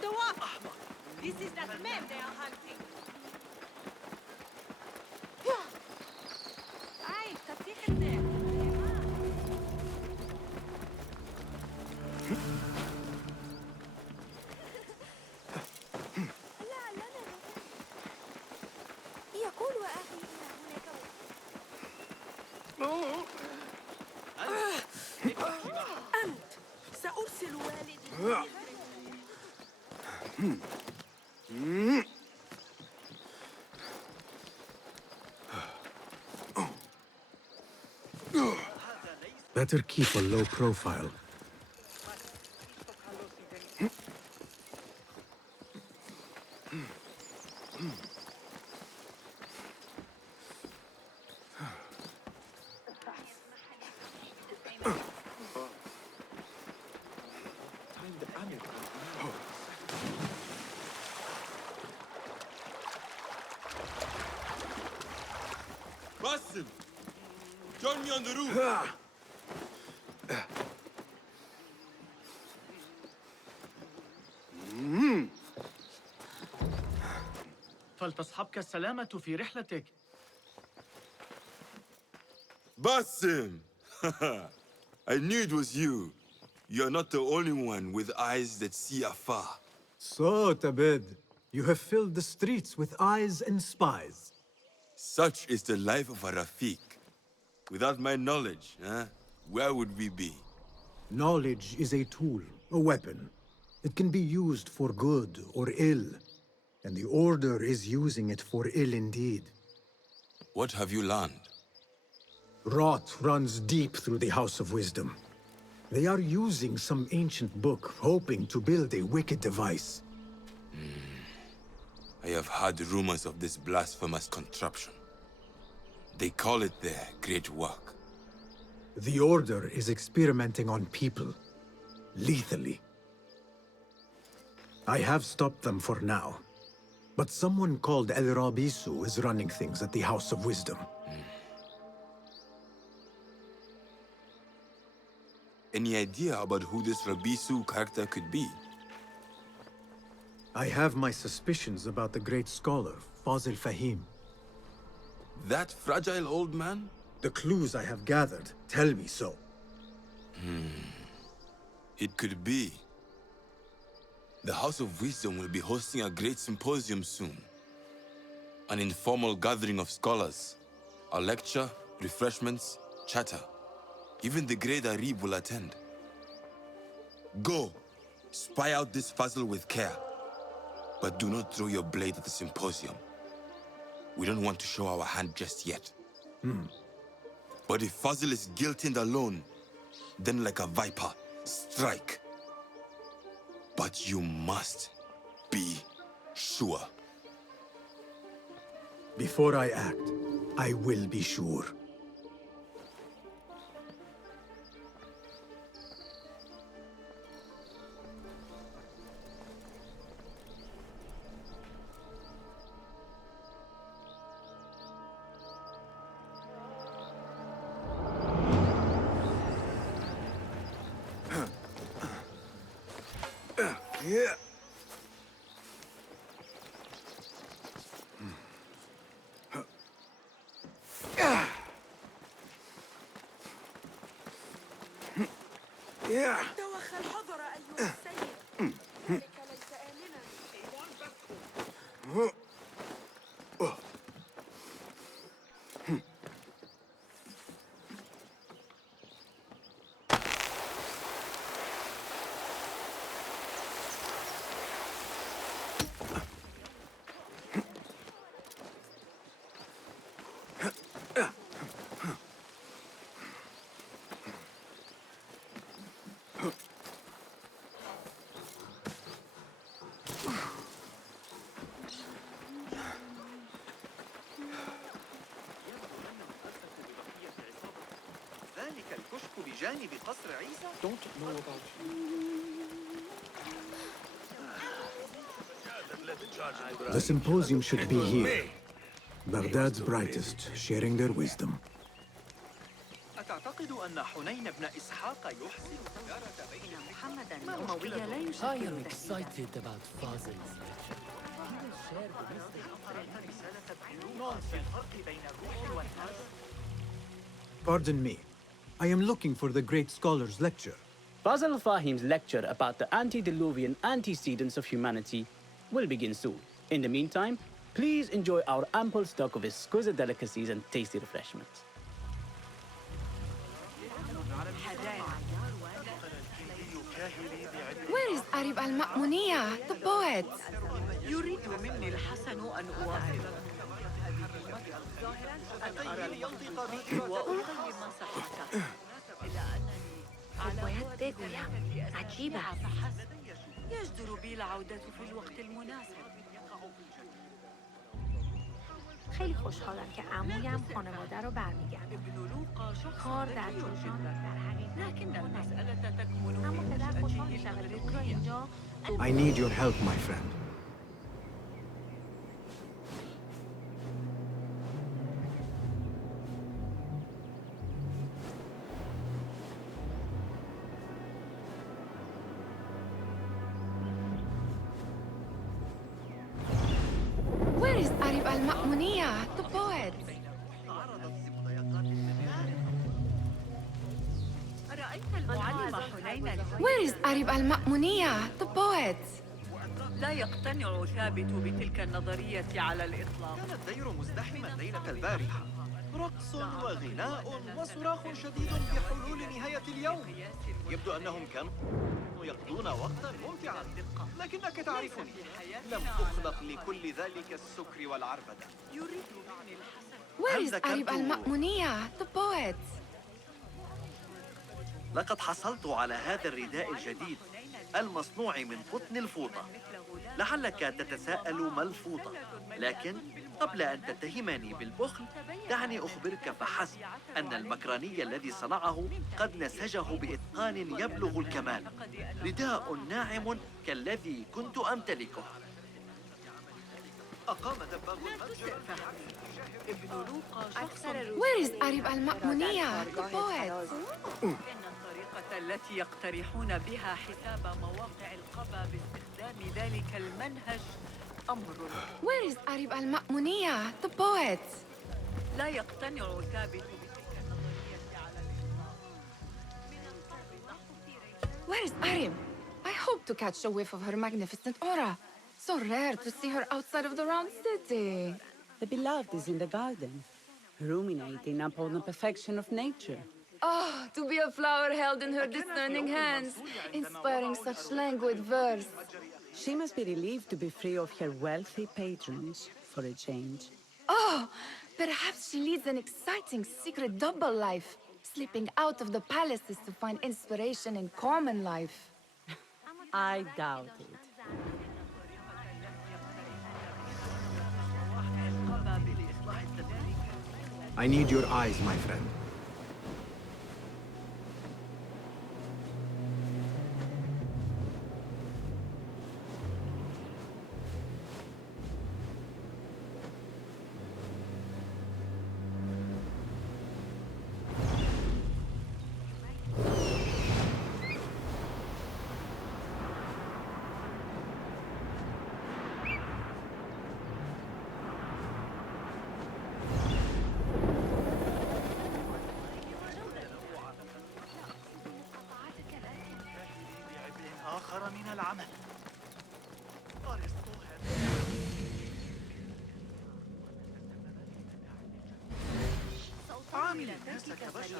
Follow up! This is that man they are hunting. Ay, katikate. لا لا يقول أخي إن هناك أنت سأرسل والدي. Better keep a low profile. Basim! Join me on the roof! فلتصحبك السلامة في رحلتك. Basim! I knew it was you. You're not the only one with eyes that see afar. So, Tabed, you have filled the streets with eyes and spies. Such is the life of a Rafiq. Without my knowledge, where would we be? Knowledge is a tool, a weapon. It can be used for good or ill. And the Order is using it for ill indeed. What have you learned? Rot runs deep through the House of Wisdom. They are using some ancient book, hoping to build a wicked device. I have heard rumors of this blasphemous contraption. They call it their great work. The Order is experimenting on people, lethally. I have stopped them for now. But someone called El Rabisu is running things at the House of Wisdom. Any idea about who this Rabisu character could be? I have my suspicions about the great scholar, Fazil Fahim. That fragile old man? The clues I have gathered tell me so. It could be. The House of Wisdom will be hosting a great symposium soon. An informal gathering of scholars. A lecture, refreshments, chatter. Even the great Arib will attend. Go, spy out this Fazil with care. But do not throw your blade at the symposium. We don't want to show our hand just yet. But if Fazil is guilty and alone, then like a viper, strike. But you must be sure. Before I act, I will be sure. Yeah. Yeah. توخى الحذر أيها السيد. ذلك ليس آمنا. بجانب قصر عيسى؟ Don't know about you. The symposium should be here. Baghdad's brightest, sharing their wisdom. أتعتقد أعتقد أن حنين بن إسحاق يحسن تجارة بين محمدا ما الأموي لا I يشكل am تهديدا. excited about Fazil's lecture. He will share the wisdom. قرأت رسالة بيروت في الفرق بين الروح والنفس. Pardon me. I am looking for the great scholar's lecture. Fazl Fahim's lecture about the antediluvian antecedents of humanity will begin soon. In the meantime, please enjoy our ample stock of exquisite delicacies and tasty refreshments. Where is Arib al-Ma'muniya, the poet? يريد مني الحسن أن أواصل ينطق بك وأقيم صحته إلى أنني على بيقولها عجيبة. فحسب يجدر بي العودة في الوقت المناسب. خیلی خوشحالم که عمویم خانواده رو برمیگردم. ابن لوقا شخص کار در ذكي جوشان جدا، در حقیقت لكن ما نداریم. المسألة تكمن اما في پدر خوشحال نشأته میشود که او را المغربية. اینجا I need your help, my friend. Where is Arib al-Ma'muniya, the poet? رأيت المعلم حنين Where is Arib al-Ma'muniya, the poet? لا يقتنع ثابت بتلك النظرية على الإطلاق. كان الدير مزدحما ليلة البارحة. رقص وغناء وصراخ شديد بحلول نهاية اليوم. يبدو أنهم كانوا يقضون وقتا ممتعا، لكنك تعرفني لم أخلق لكل ذلك السكر والعربدة. يريد مني الحسن. Where is هل Arib ذكرت- al-Ma'muniya, the poet? لقد حصلت على هذا الرداء الجديد المصنوع من قطن الفوطة. لعلك تتساءل ما الفوطة، لكن قبل أن تتهمني بالبخل دعني أخبرك فحسب أن المكراني الذي صنعه قد نسجه بإتقان يبلغ الكمال. رداء ناعم كالذي كنت أمتلكه. أقام دباغ المتجر. ابن لوقا شخص Where is Arib al-Ma'muniya, the poet? إن الطريقة التي يقترحون بها حساب مواقع القبا باستخدام ذلك المنهج أمر Where is Arib al-Ma'muniya, the poet? لا يقتنع ثابت بتلك النظرية على Where is Arib? I hope to catch a whiff of her magnificent aura. So rare to see her outside of the round city. The beloved is in the garden, ruminating upon the perfection of nature. Oh, to be a flower held in her discerning hands, inspiring such languid verse. She must be relieved to be free of her wealthy patrons for a change. Oh, perhaps she leads an exciting secret double life, slipping out of the palaces to find inspiration in common life. I doubt it. I need your eyes, my friend. آخر من العمل. عامل الناس كبشر.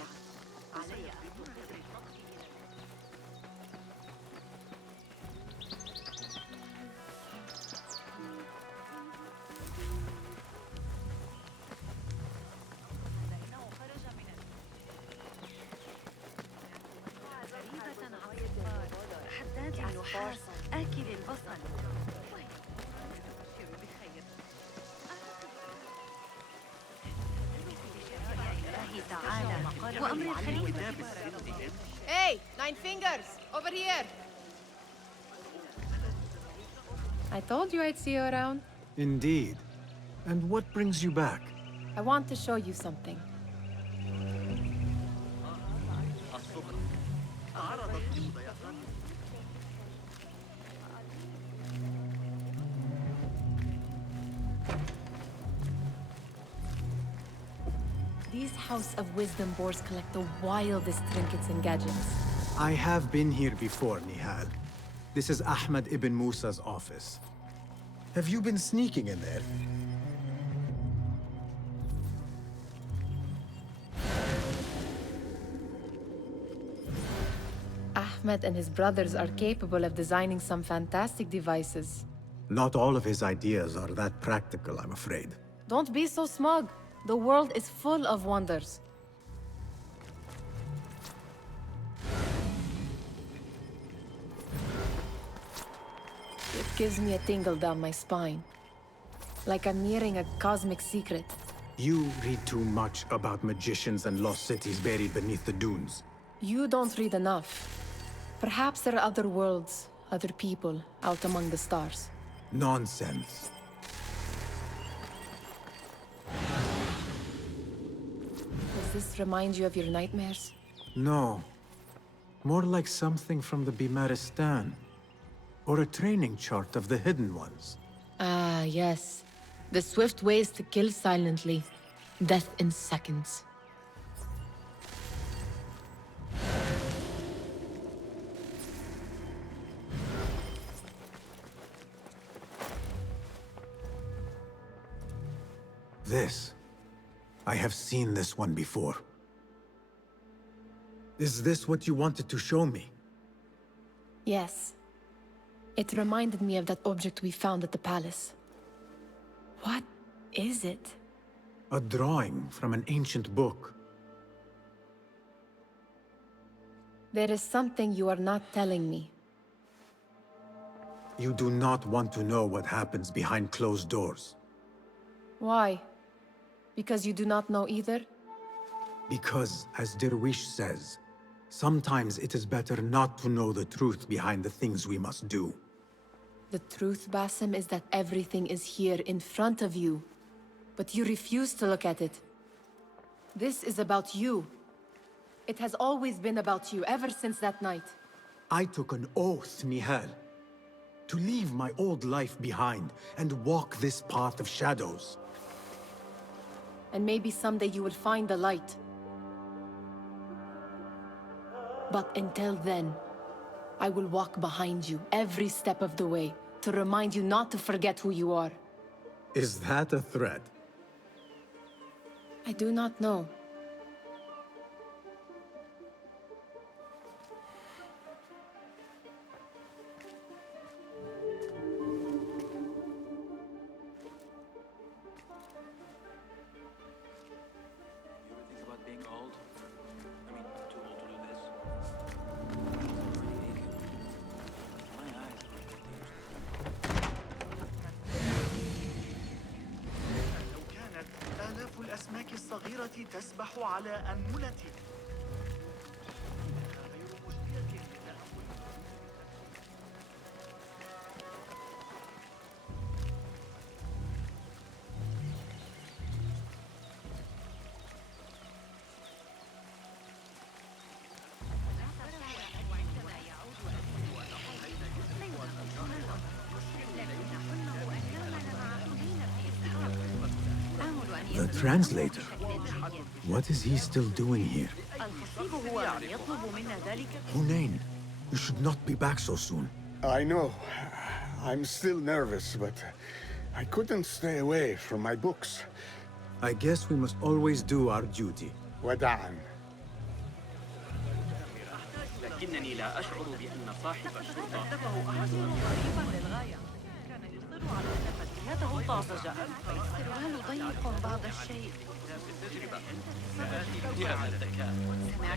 حداد النحاس آكل البصل. الله تعالى وأمر الخليفة. Hey, Nine Fingers, over here. I told you I'd see you around. Indeed. And what brings you back? I want to show you something. عرضت المضايقات. These House of Wisdom boars collect the wildest trinkets and gadgets. I have been here before, Nihal. This is Ahmed ibn Musa's office. Have you been sneaking in there? Ahmed and his brothers are capable of designing some fantastic devices. Not all of his ideas are that practical, I'm afraid. Don't be so smug. The world is full of wonders. It gives me a tingle down my spine. Like I'm nearing a cosmic secret. You read too much about magicians and lost cities buried beneath the dunes. You don't read enough. Perhaps there are other worlds, other people, out among the stars. Nonsense. Does this remind you of your nightmares? No. More like something from the Bimaristan. Or a training chart of the Hidden Ones. Ah, yes. The swift ways to kill silently. Death in seconds. This. I have seen this one before. Is this what you wanted to show me? Yes. It reminded me of that object we found at the palace. What is it? A drawing from an ancient book. There is something you are not telling me. You do not want to know what happens behind closed doors. Why? Because you do not know either? Because, as Derwish says, sometimes it is better not to know the truth behind the things we must do. The truth, Basim, is that everything is here in front of you. But you refuse to look at it. This is about you. It has always been about you, ever since that night. I took an oath, Nihal, to leave my old life behind and walk this path of shadows. And maybe someday you will find the light. But until then, I will walk behind you every step of the way to remind you not to forget who you are. Is that a threat? I do not know. الأسماك الصغيرة تسبح على أنملتي. غير مجدية لتأكل. The translator? What is he still doing here? Hunain, you should not be back so soon. I know. I'm still nervous, but I couldn't stay away from my books. I guess we must always do our duty. وداعا. لكنني لا أشعر بأن صاحب الشرطة قريبا للغاية. كان يصر على أن فتياته طازجة. السروال ضيق بعض الشيء.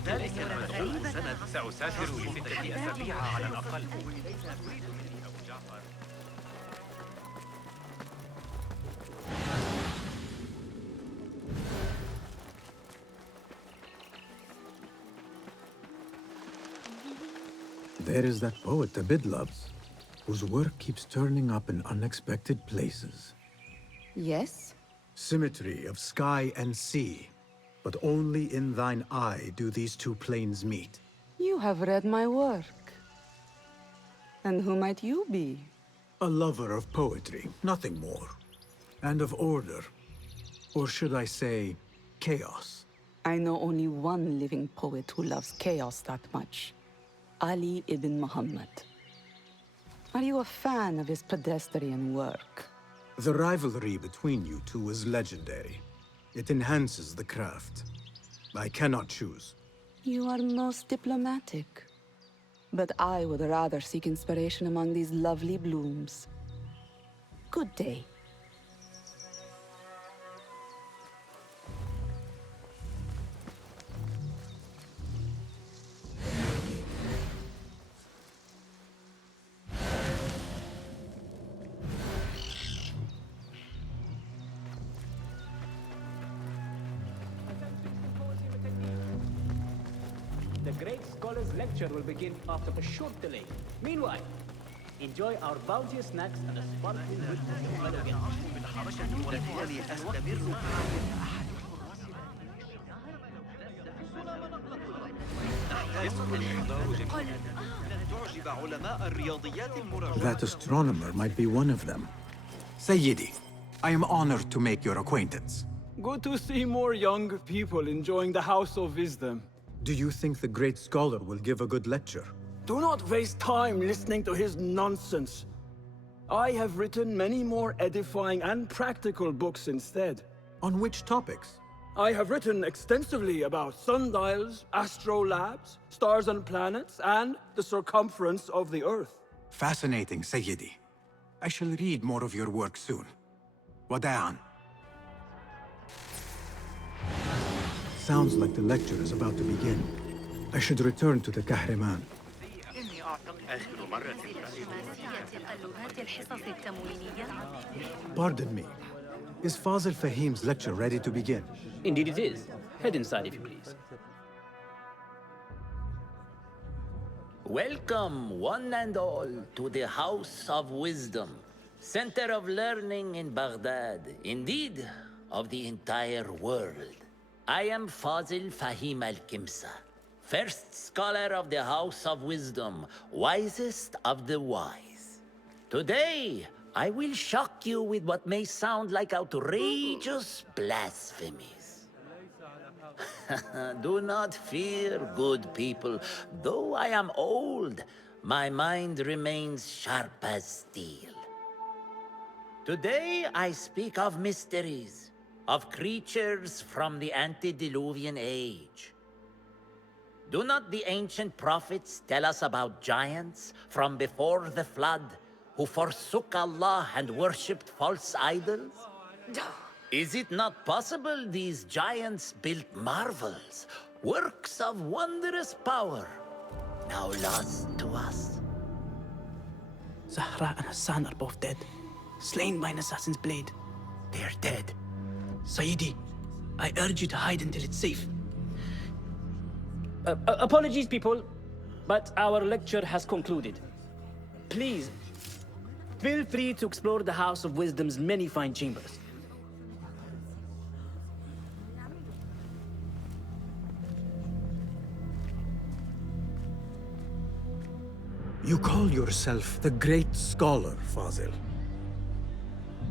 ذلك المدعو سند سأسافر ل6 أسابيع على الأقل. There is that poet Abid loves, whose work keeps turning up in unexpected places. Yes? Symmetry of sky and sea, but only in thine eye do these two planes meet. You have read my work. And who might you be? A lover of poetry, nothing more. And of order. Or should I say, chaos. I know only one living poet who loves chaos that much. Ali ibn Muhammad. Are you a fan of his pedestrian work? The rivalry between you two is legendary. It enhances the craft. I cannot choose. You are most diplomatic. But I would rather seek inspiration among these lovely blooms. Good day. The Great Scholars Lecture will begin after a short delay. Meanwhile, enjoy our bounteous snacks and a sparkling الذي أستمر تعجب علماء الرياضيات المراجعة. That astronomer might be one of them. Sayyidi, I am honored to make your acquaintance. Good to see more young people enjoying the House of Wisdom. Do you think the great scholar will give a good lecture? Do not waste time listening to his nonsense. I have written many more edifying and practical books instead. On which topics? I have written extensively about sundials, astrolabes, stars and planets, and the circumference of the Earth. Fascinating, Sayyidi. I shall read more of your work soon. Wada'an. Sounds like the lecture is about to begin. I should return to the Kahraman. Pardon me. Is Fazil Fahim's lecture ready to begin? Indeed it is. Head inside if you please. Welcome, one and all, to the House of Wisdom, center of learning in Baghdad, indeed, of the entire world. I am Fazil Fahim al-Kimsa, first scholar of the House of Wisdom, wisest of the wise. Today, I will shock you with what may sound like outrageous blasphemies. Do not fear, good people. Though I am old, my mind remains sharp as steel. Today, I speak of mysteries, of creatures from the antediluvian age. Do not the ancient prophets tell us about giants from before the flood who forsook Allah and worshipped false idols? Is it not possible these giants built marvels, works of wondrous power, now lost to us? Zahra and Hassan are both dead, slain by an assassin's blade. They're dead. Sayyidi, I urge you to hide until it's safe. Apologies, people, but our lecture has concluded. Please, feel free to explore the House of Wisdom's many fine chambers. You call yourself the great scholar, Fazil.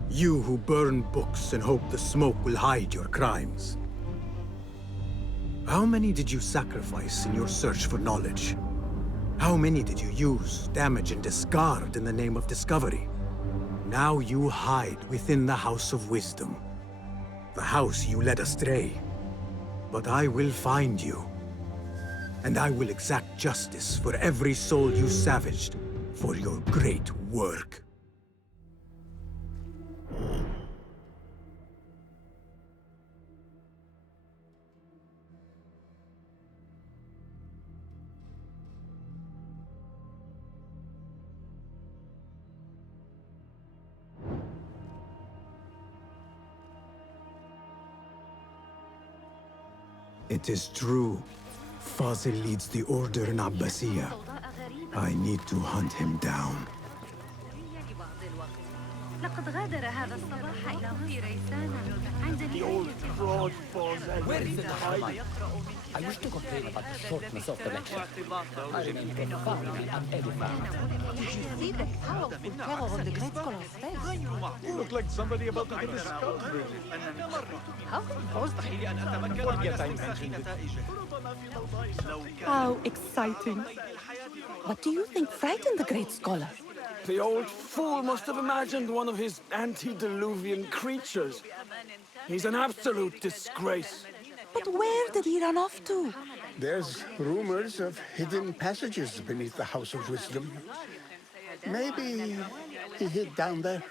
You who burn books and hope the smoke will hide your crimes. How many did you sacrifice in your search for knowledge? How many did you use, damage, and discard in the name of discovery? Now you hide within the House of Wisdom. The house you led astray. But I will find you. And I will exact justice for every soul you savaged for your great work. It is true. Fazil leads the order in Abbasiyah. I need to hunt him down. لقد غادر هذا الصباح إلى مصر ريسانا عند The old نهاية fraud boss and Where is the hiding. I wish to complain about the shortness of the lecture. I remain profoundly unedified. Did you see the powerful terror of the great scholar's face? You look like somebody about to get a skull driven. How composed. Forget I mentioned it. How exciting. What do you think frightened the great scholar? The old fool must have imagined one of his antediluvian creatures. He's an absolute disgrace. But where did he run off to? There's rumors of hidden passages beneath the House of Wisdom. Maybe he hid down there.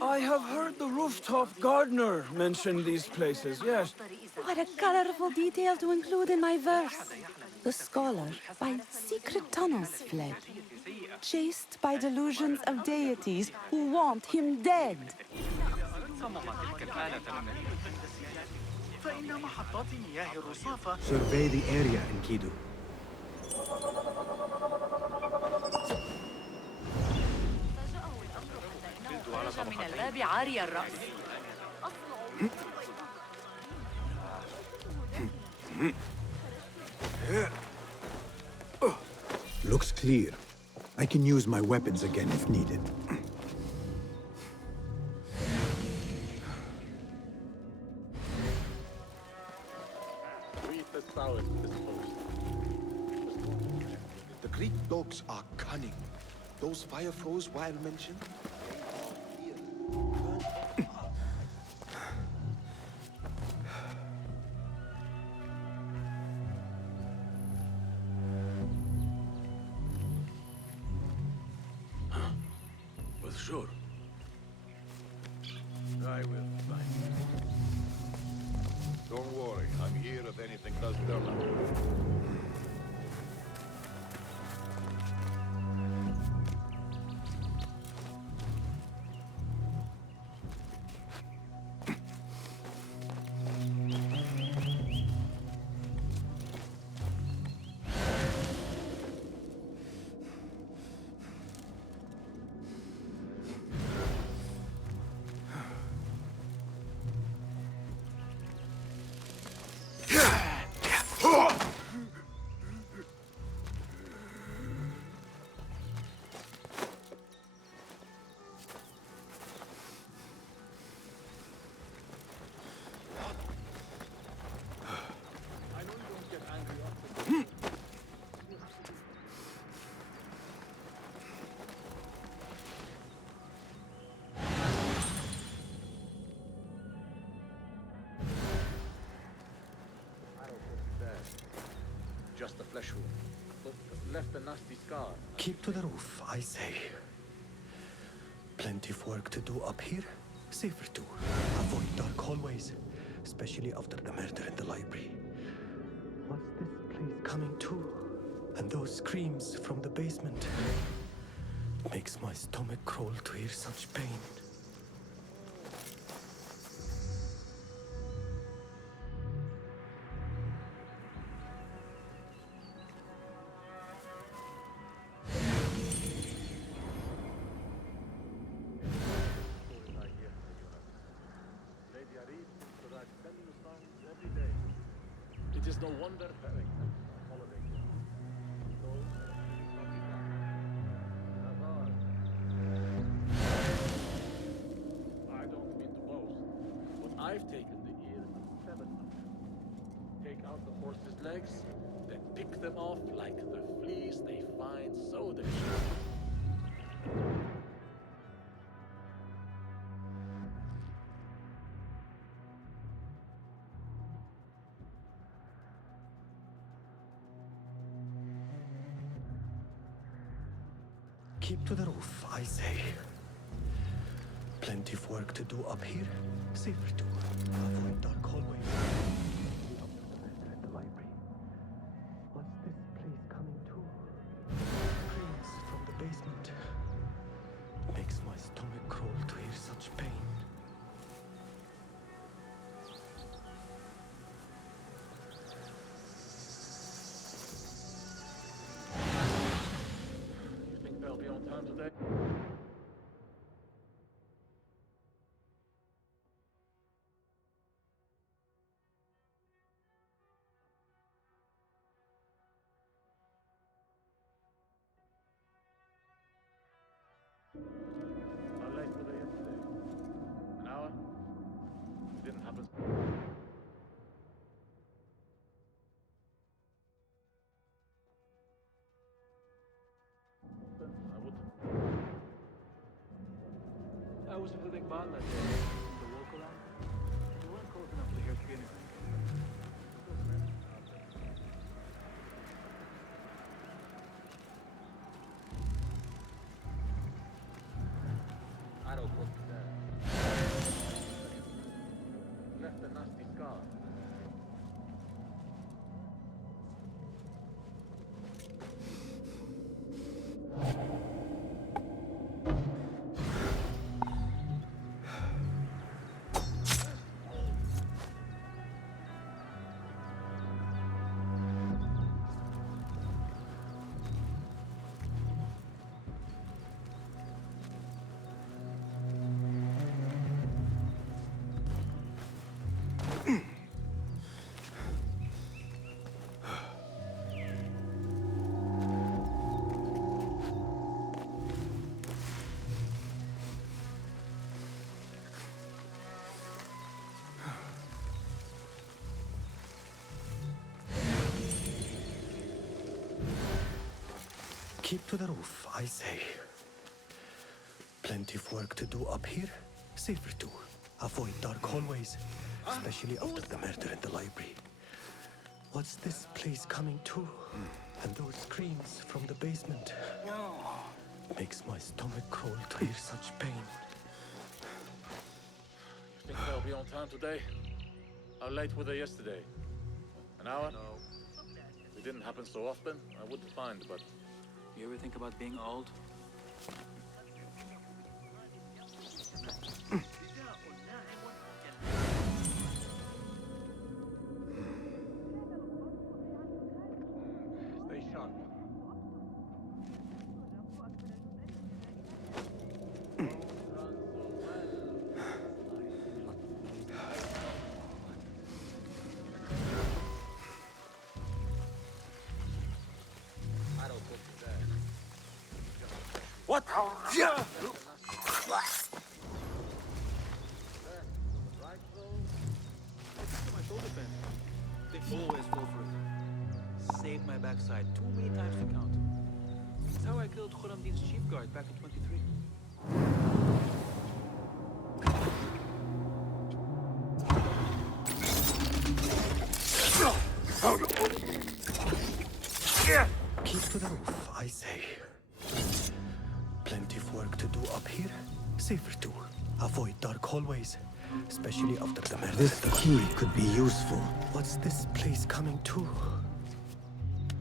I have heard the rooftop gardener mention these places, yes. What a colorful detail to include in my verse. The scholar by secret tunnels fled, chased by delusions of deities who want him dead. Survey the area, Enkidu. خرج من الباب عاري الرأس. Looks clear. I can use my weapons again if needed. The Greek dogs are cunning. Those fire foes while mentioned. Well, sure. I will find you. Don't worry, I'm here if anything does turn up. Just a flesh wound, but left a nasty scar. Keep to the roof, I say. Plenty of work to do up here. Safer too. Avoid dark hallways, especially after the murder in the library. What's this place coming to? And those screams from the basement. It makes my stomach crawl to hear such pain. It is no wonder that holiday. I don't mean to boast, but I've taken the ear of 7 of them. Take out the horse's legs, then pick them off like the fleas they find so they should. Keep to the roof, I say. Plenty of work to do up here. Safer too. Avoid dark hallways. At the library. What's this place coming to? Screams from the basement. Makes my stomach crawl to hear such pain. They'll be on time today. thought that the local they weren't close enough to hear screaming. I don't look that. Left a nasty scar. Keep to the roof, I say. Plenty of work to do up here. Safer too. Avoid dark hallways, especially after the murder in the library. What's this place coming to? And those screams from the basement. Makes my stomach crawl to hear such pain. You think they'll be on time today? How late were they yesterday? An hour? No. It didn't happen so often. I wouldn't mind, but... You ever think about being old? Stay sharp. What? Yeah. My shoulder bent. They always fall for it. Saved my backside too many times to count. That's how I killed Khurramdin's chief guard back in 23. Keep to the roof, I say. Plenty of work to do up here. Safer too. Avoid dark hallways, especially after the murder. This key could be useful. What's this place coming to?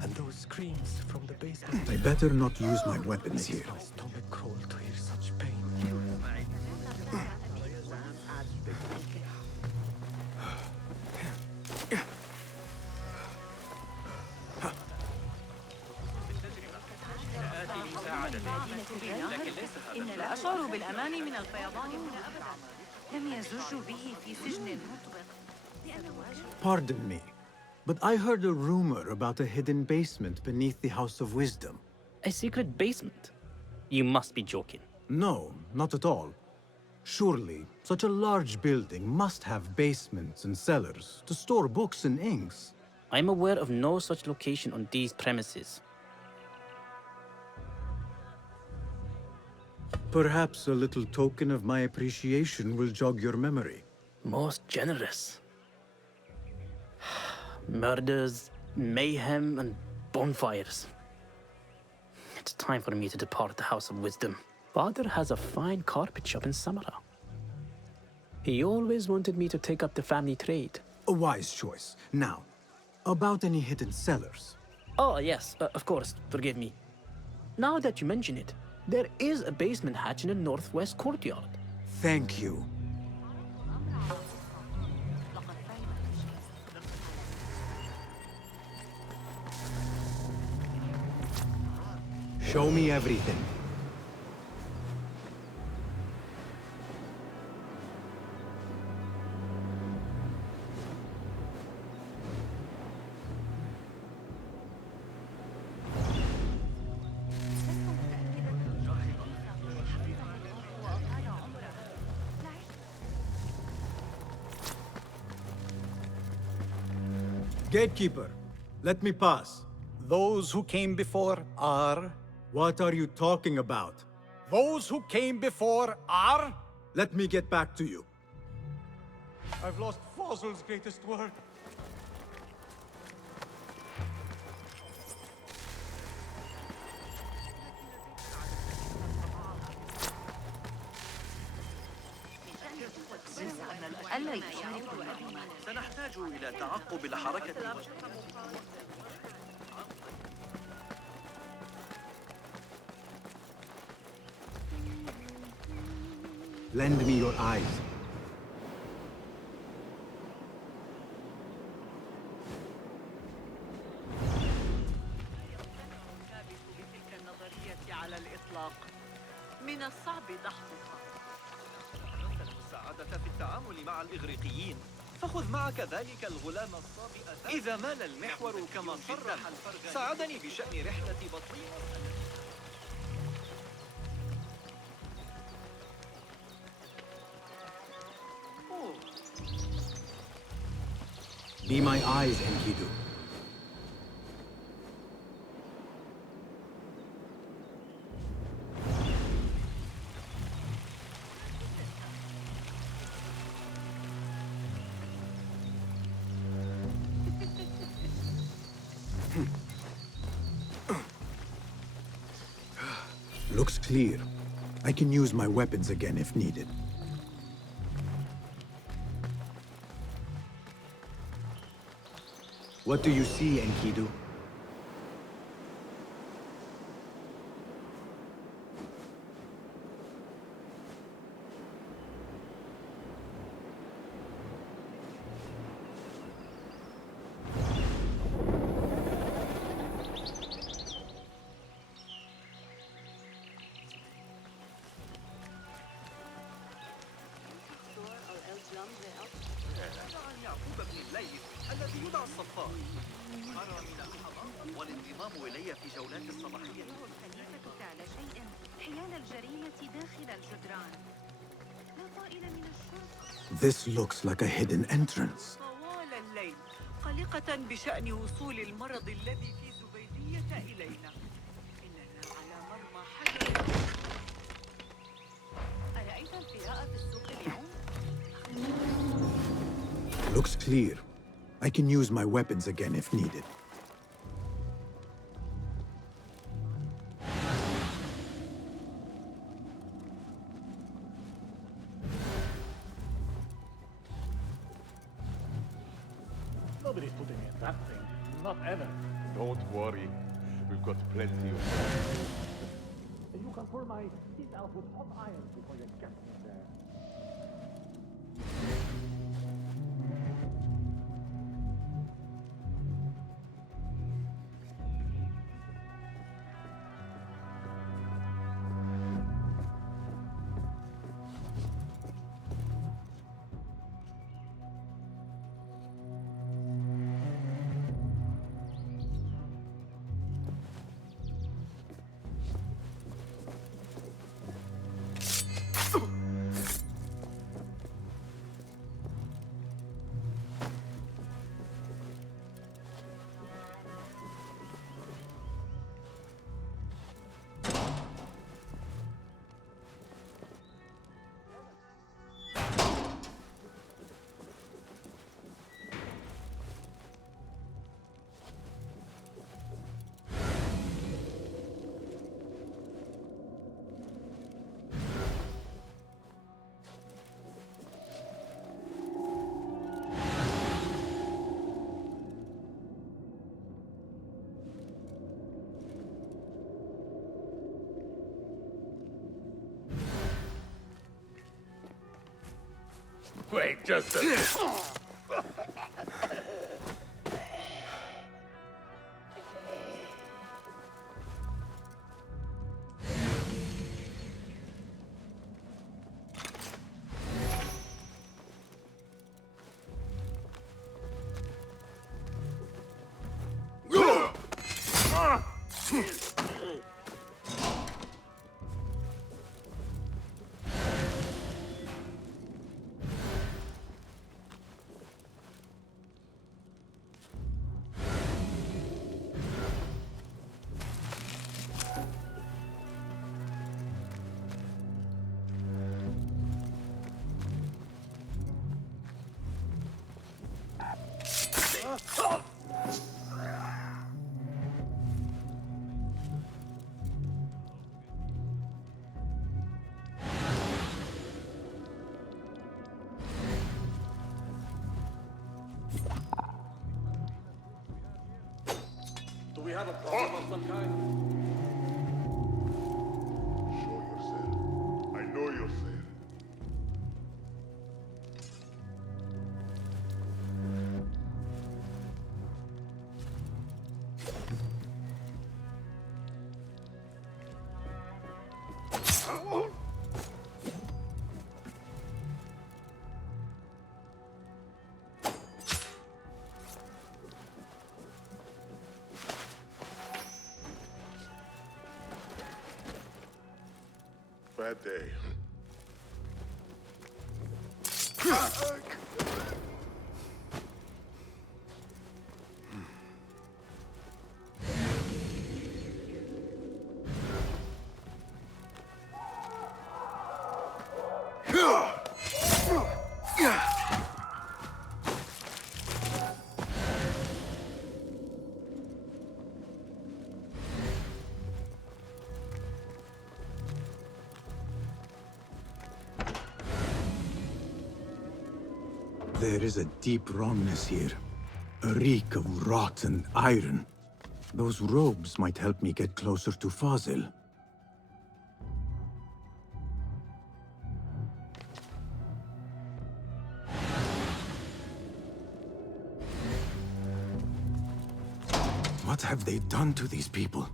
And those screams from the basement. I better not use my weapons here. My stomach crawl to hear such pain. إن أشعر بالأمان من الفيضان هنا أبدا. لم يزج به في سجن مطبق. Pardon me, but I heard a rumor about a hidden basement beneath the House of Wisdom. A secret basement? You must be joking. No, not at all. Surely, such a large building must have basements and cellars to store books and inks. I'm aware of no such location on these premises. Perhaps a little token of my appreciation will jog your memory. Most generous. Murders, mayhem, and bonfires. It's time for me to depart the House of Wisdom. Father has a fine carpet shop in Samara. He always wanted me to take up the family trade. A wise choice. Now, about any hidden cellars. Oh, yes, of course, forgive me. Now that you mention it, there is a basement hatch in the northwest courtyard. Thank you. Show me everything. Gatekeeper, let me pass. Those who came before are... What are you talking about? Those who came before are... Let me get back to you. I've lost Fossil's greatest work. سنحتاج إلى تعقب الحركة. Lend me your eyes. بتلك النظرية على الإطلاق من الصعب دحضها. تمثل السعادة في التعامل مع الإغريقيين، فخذ معك ذلك الغلام الصابئ. إذا مال المحور كما صرح ساعدني بشأن رحلة بطيء. Be my eyes, Enkidu. Looks clear. I can use my weapons again if needed. What do you see, Enkidu? يعقوب بن الليث الذي يدعى الصفار. أرى من الحماقة والانضمام إلي في جولات الصباحية. الخليفة فعل شيء حيال الجريمة داخل الجدران. لا طائل من الشرطة. This looks like a hidden entrance. طوال الليل قلقة بشأن وصول المرض الذي في زبيدية إلينا. إننا على مرمى حجر. أرأيت القراءة في السوق اليوم؟ Looks clear. I can use my weapons again if needed. Nobody's putting in that thing. Not ever. Don't worry. We've got plenty of You can pull my feet out with hot irons before you get me there. Wait just a... Do we have a problem of some kind? Show yourself. I know yourself. Bad day. There is a deep wrongness here. A reek of rotten iron. Those robes might help me get closer to Fazil. What have they done to these people?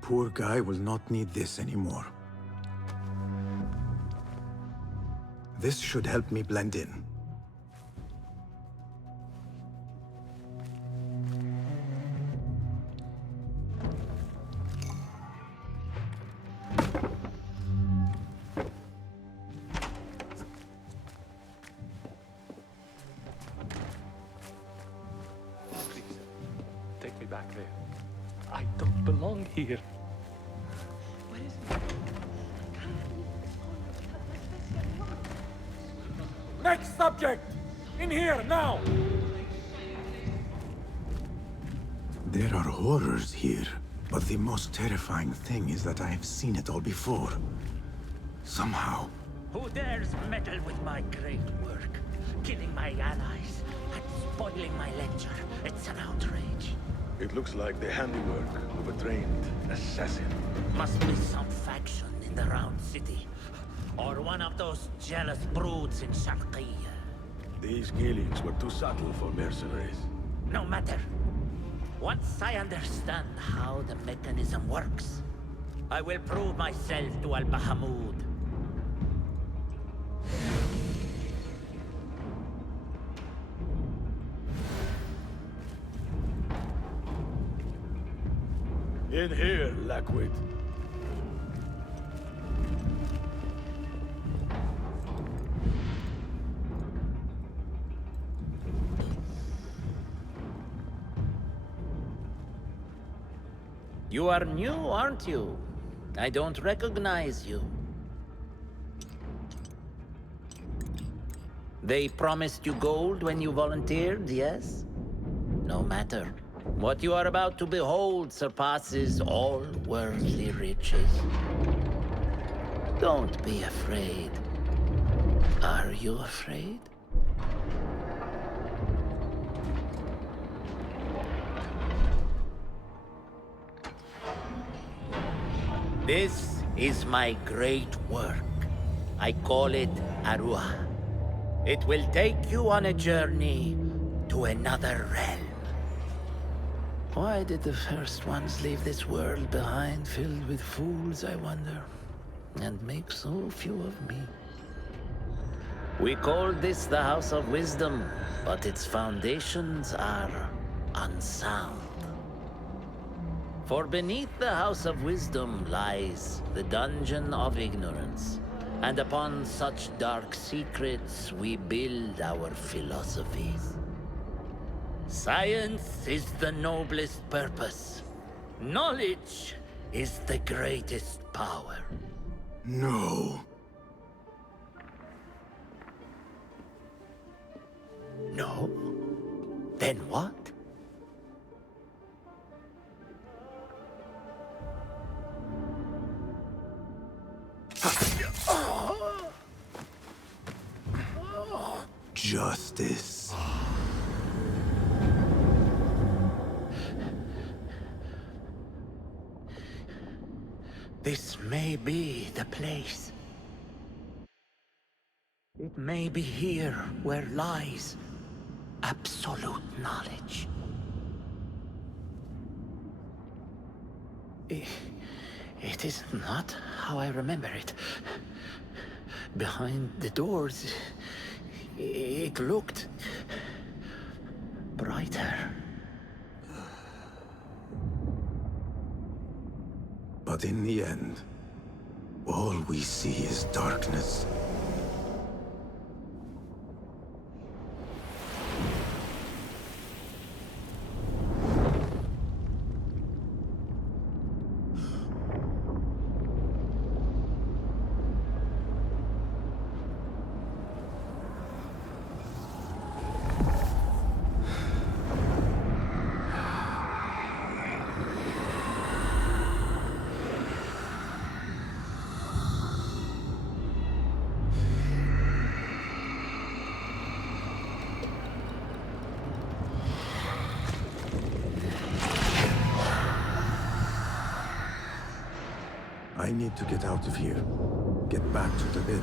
Poor guy will not need this anymore. This should help me blend in. Please, take me back there. I don't belong here. Next subject! In here, now! There are horrors here, but the most terrifying thing is that I have seen it all before. Somehow. Who dares meddle with my great work? Killing my allies and spoiling my lecture. It's an outrage. It looks like the handiwork of a trained assassin. Must be some faction in the Round City. Or one of those jealous broods in Sharqiyya. These killings were too subtle for mercenaries. No matter. Once I understand how the mechanism works, I will prove myself to Al-Bahamud. In here, Lackwit. You are new, aren't you? I don't recognize you. They promised you gold when you volunteered, yes? No matter. What you are about to behold surpasses all worldly riches. Don't be afraid. Are you afraid? This is my great work. I call it Arua. It will take you on a journey to another realm. Why did the first ones leave this world behind, filled with fools, I wonder, and make so few of me? We called this the House of Wisdom, but its foundations are unsound. For beneath the House of Wisdom lies the Dungeon of Ignorance, and upon such dark secrets we build our philosophies. Science is the noblest purpose. Knowledge is the greatest power. No. No? Then what? Justice. This may be the place. It may be here where lies absolute knowledge. It is not how I remember it. Behind the doors, it looked brighter. But in the end, all we see is darkness. I need to get out of here. Get back to the inn.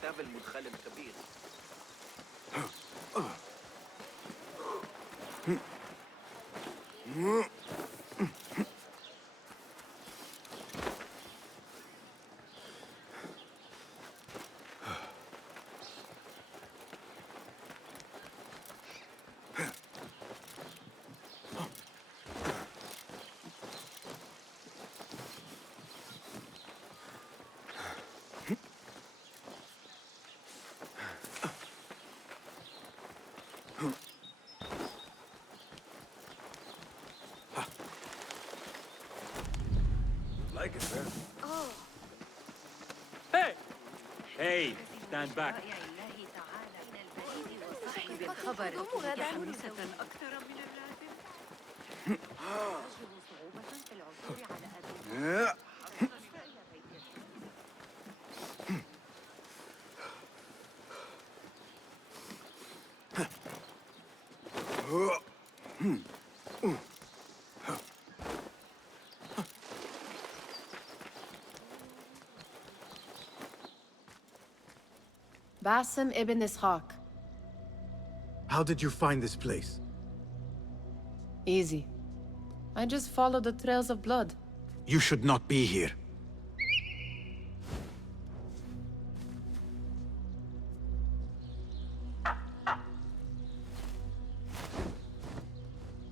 كتاب المدخل الكبير. Like it, man. Hey! Hey, stand back. بالخبر متحمسة أكثر من اللازم. صعوبة في العثور على أدوات. Basim ibn Ishaq. How did you find this place? Easy. I just followed the trails of blood. You should not be here.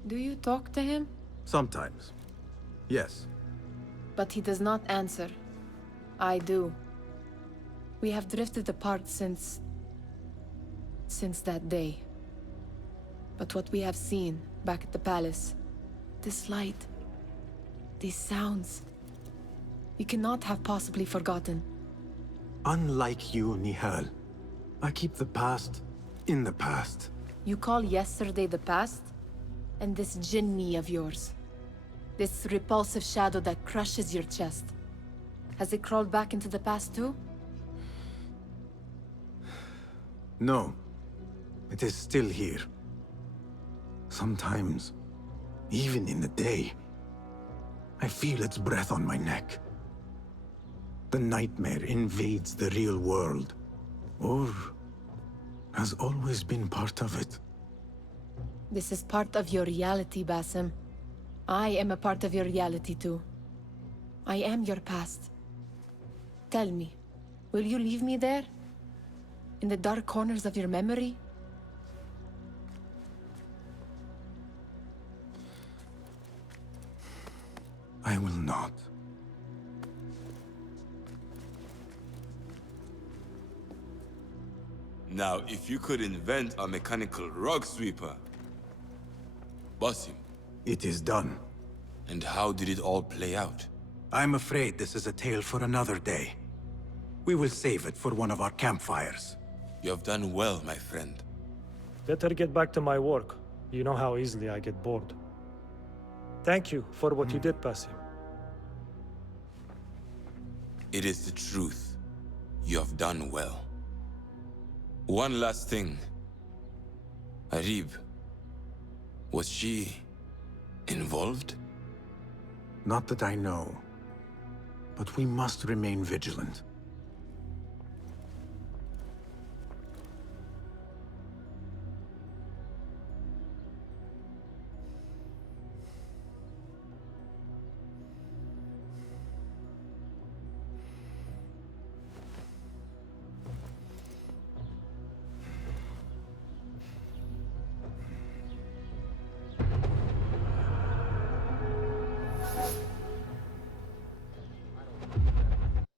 Do you talk to him? Sometimes. Yes. But he does not answer. I do. We have drifted apart since since that day. But what we have seen back at the palace, this light, these sounds, we cannot have possibly forgotten. Unlike you, Nihal, I keep the past in the past. You call yesterday the past? And this Jinni of yours, this repulsive shadow that crushes your chest, has it crawled back into the past too? No, it is still here. Sometimes, even in the day, I feel its breath on my neck. The nightmare invades the real world, or has always been part of it. This is part of your reality, Basim. I am a part of your reality too. I am your past. Tell me, will you leave me there? In the dark corners of your memory? I will not. Now, if you could invent a mechanical rug sweeper. Basim. It is done. And how did it all play out? I'm afraid this is a tale for another day. We will save it for one of our campfires. You have done well, my friend. Better get back to my work. You know how easily I get bored. Thank you for what you did, Basim. It is the truth. You have done well. One last thing. Arib, was she involved? Not that I know. But we must remain vigilant.